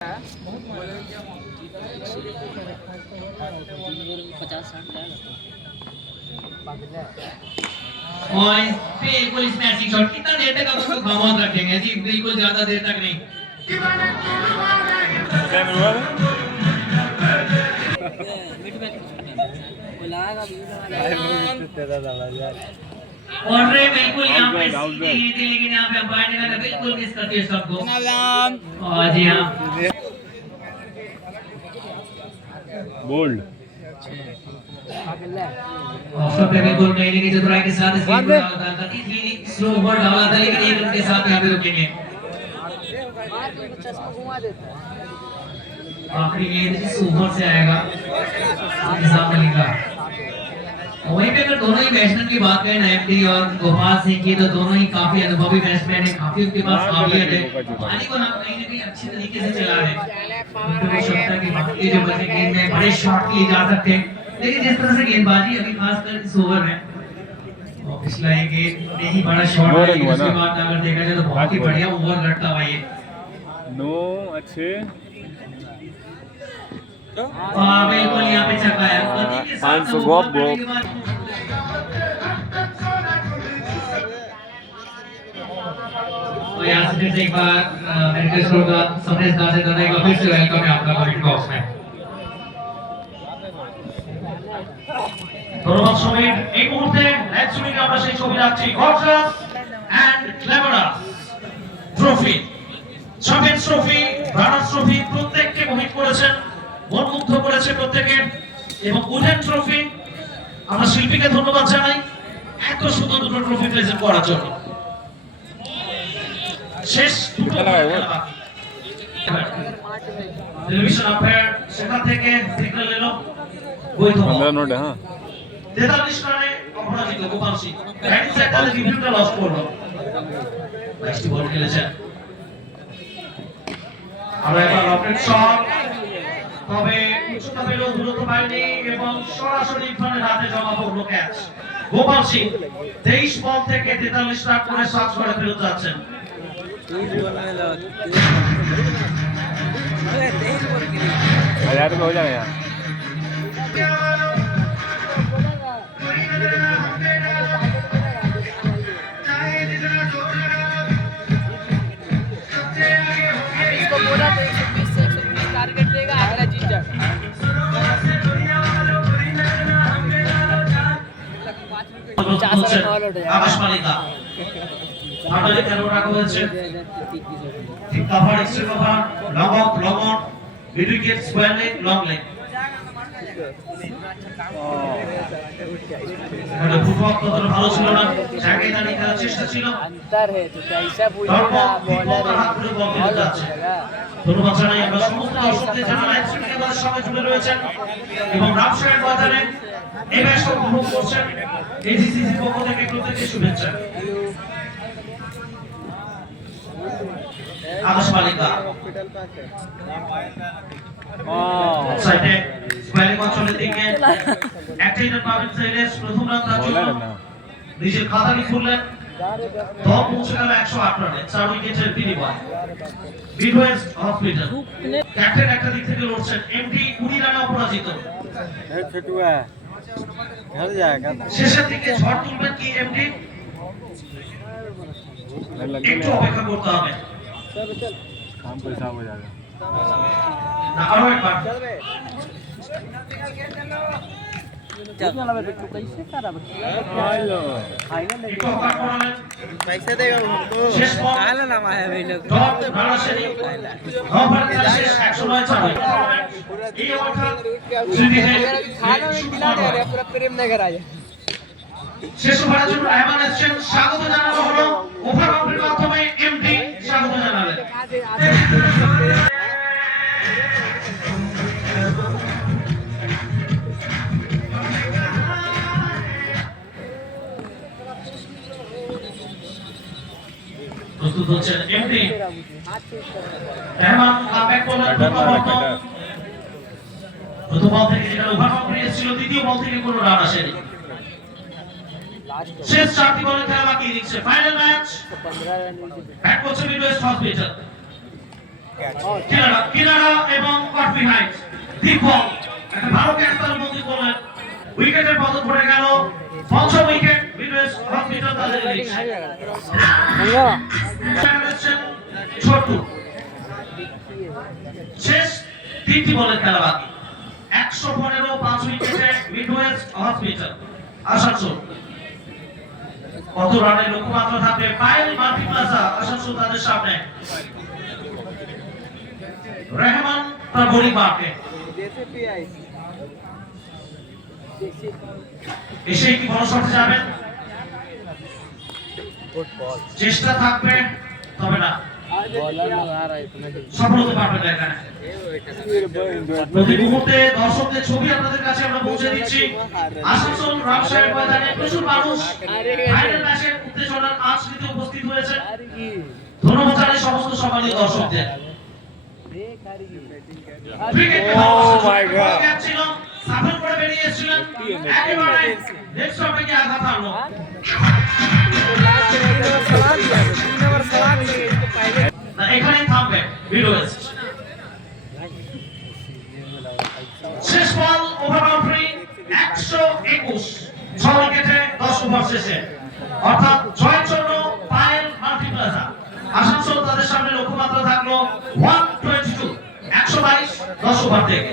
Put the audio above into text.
और बिल्कुल smashing shot. कितना देर तक आप उसको खामोश रखेंगे जी? बिल्कुल ज्यादा देर तक नहीं। और बिल्कुल यहाँ पे सीधी थी, लेकिन यहाँ पे अंपायर ने कहा बिल्कुल मिस करती है सबको। और जी हाँ, बोल्ड सब पे बिल्कुल मेहली की चतुराई के साथ इस गेम को डाला था। इजीली स्लो ओवर डाला था, लेकिन एक रन के साथ यहाँ पे रुकेंगे। आखिरी गेंद इस ओवर से आएगा निजाम अली का। वहीं पे अगर दोनों ही बैट्समैन की बात करें, नईमडी और गोपाल सिंह की, तो दोनों ही काफी अनुभवी बैट्समैन हैं, काफी उनके पास काबिलियत है। पानी को ना कहीं ना कहीं अच्छी तरीके से चला रहे हैं। उनको क्षमता की बाकी जो बचे गेंद में बड़े शॉट किए जा सकते हैं, लेकिन जिस तरह से गेंदबाजी अभी खासकर इस ओवर में, और पिछला एक गेंद में ही बड़ा शॉट है, लेकिन उसके बाद अगर देखा जाए तो बहुत ही बढ़िया ओवर लड़ता हुआ ये। नो अच्छे बिल्कुल यहाँ पे छक्का है। 500 गोप गोप। तो यहाँ से फिर से एक बार मेडिकल स्टोर का समरेश दास से दादा का फिर से वेलकम है आपका कमेंट बॉक्स में। ধন্যবাদ সমীর। এই মুহূর্তে লেটস সুইং আমরা সেই ছবি রাখছি gorgeous and glamorous trophy, champions trophy, runners trophy প্রত্যেককে মোহিত করেছেন, মনমুগ্ধ করেছে প্রত্যেককে। এবং উডেন ট্রফি আমরা শিল্পীকে ধন্যবাদ জানাই এত সুন্দর দুটো ট্রফি প্রেজেন্ট করার জন্য। শেষ দুটো টেলিভিশন আম্পায়ার সেখান থেকে সিগন্যাল এলো বৈধ 15 নোট। হ্যাঁ 43 রানে অপরাজিত গোপাল সিং। ব্যাটিং সেক্টরে রিভিউটা লস করলো। 22টি বল খেলেছেন। আমরা এবার রকেট শট, তবে উচ্চতা পেল, দূরত্ব পায়নি এবং সরাসরি ইরফানের হাতে জমা পড়লো ক্যাচ। গোপাল সিং 23 বল থেকে 43 রান করে 7 করে ফেরত যাচ্ছেন। हजार में हो जाएगा। इसको बोला तो 120 से 120 टारगेट देगा, अगला जीत जाएगा। আকাশ মালিকা আপনাদের কেন রাখা হয়েছে? ঠিক cover, extra cover, long of, long on, mid wicket, square leg, long leg. মানে ফুটবল ততটা ভালো ছিল না, জায়গায় দাঁড়িয়ে খেলার চেষ্টা ছিল। अंतर है तो कैसा पूछेगा बॉलर है। ধন্যবাদ জানাই আমরা সমস্ত দর্শকদের যারা লাইভ স্ট্রিমিং এর সঙ্গে জুড়ে রয়েছেন এবং রামসাহেব ময়দানে এই ম্যাচ উপভোগ করছেন। এজিসিসি পক্ষ থেকে প্রত্যেককে শুভেচ্ছা। আকাশ মালিকা সাইডে স্কয়ারিং অঞ্চলের দিকে একটাই রান পাবেন সাইলেস। প্রথম রান তার জন্য নিজের খাতাটি খুললেন। দল পৌঁছে গেল 108 রানে, 4 উইকেটের বিনিময়ে। মিডওয়েস্ট হসপিটাল ক্যাপ্টেন একটা দিক থেকে লড়ছেন। এমডি 20 রানে অপরাজিত। শেষের দিকে ঝড় তুলবেন কি এমডি? একটু অপেক্ষা করতে হবে। काम को हिसाब हो जाएगा। না আরো একবার कैसे करा একটু অপেক্ষা করালেন। पैसे देगा हमको শেষ বল काला नाम है भाई लोग ডট বাংলাদেশী ওভার খেলা শেষ 109 চালে। এই ওভার স্মৃতিতে खाना में खिला दे रहे पूरा प्रेम नगर आया। শেষ ওভারের জন্য আহমান এসেছেন। স্বাগত জানানো হলো ওভার অফের মাধ্যমে এমডি স্বাগত জানালেন। প্রস্তুত হচ্ছেন এমডি রহমান। কামব্যাক করলেন প্রথম বল থেকে, যেটা ওভার বাউন্ডারি ছিল। দ্বিতীয় বল থেকে কোনো রান আসেনি। শেষ 4টি বলে খেলা বাকি দিচ্ছে। ফাইনাল ম্যাচ ব্যাট করছে মিডওয়েস্ট হসপিটাল। কিনারা বিহাইন্ড ডিপ বল একটা ভালো ক্যাচ তার মধ্যে করলেন উইকেটের পতন ঘটে গেল পঞ্চম উইকেট মিডওয়েস্ট হসপিটাল তাদের ছোট্ট শেষ 3টি বলের খেলা বাকি 115 5 উইকেটে মিডওয়েস্ট হসপিটাল আসানসোল কত রানের লক্ষ্যমাত্রা থাকবে পায়েল মাল্টি প্লাজা আসানসোল তাদের সামনে রহমান তার বোলিং মার্কে এসে কি বড় শটে যাবেন চেষ্টা থাকবে তবে না সফল হতে পারবেন না এখানে প্রতি মুহূর্তে দর্শকদের ছবি আপনাদের কাছে আমরা পৌঁছে দিচ্ছি আসানসোল রামসাহেব ময়দানে প্রচুর মানুষ ফাইনাল ম্যাচের উত্তেজনার আঁচ নিতে উপস্থিত হয়েছে ধন্যবাদ জানাই সমস্ত সম্মানিত দর্শকদের Oh my God! ছিল সাফল করে বেরিয়ে এসেছিলেন একেবারে নেক্সট স্টপে গিয়ে আঘাত আনলো না এখানেই থামবে ভিডিওস্ট শেষ বল ওভার বাউন্ডারি 121 6 উইকেটে 10 ওভার শেষে অর্থাৎ জয়ের জন্য পায়েল মাল্টি প্লাজা আসানসোল তাদের সামনে লক্ষ্যমাত্রা থাকলো 122 122 10 ওভার থেকে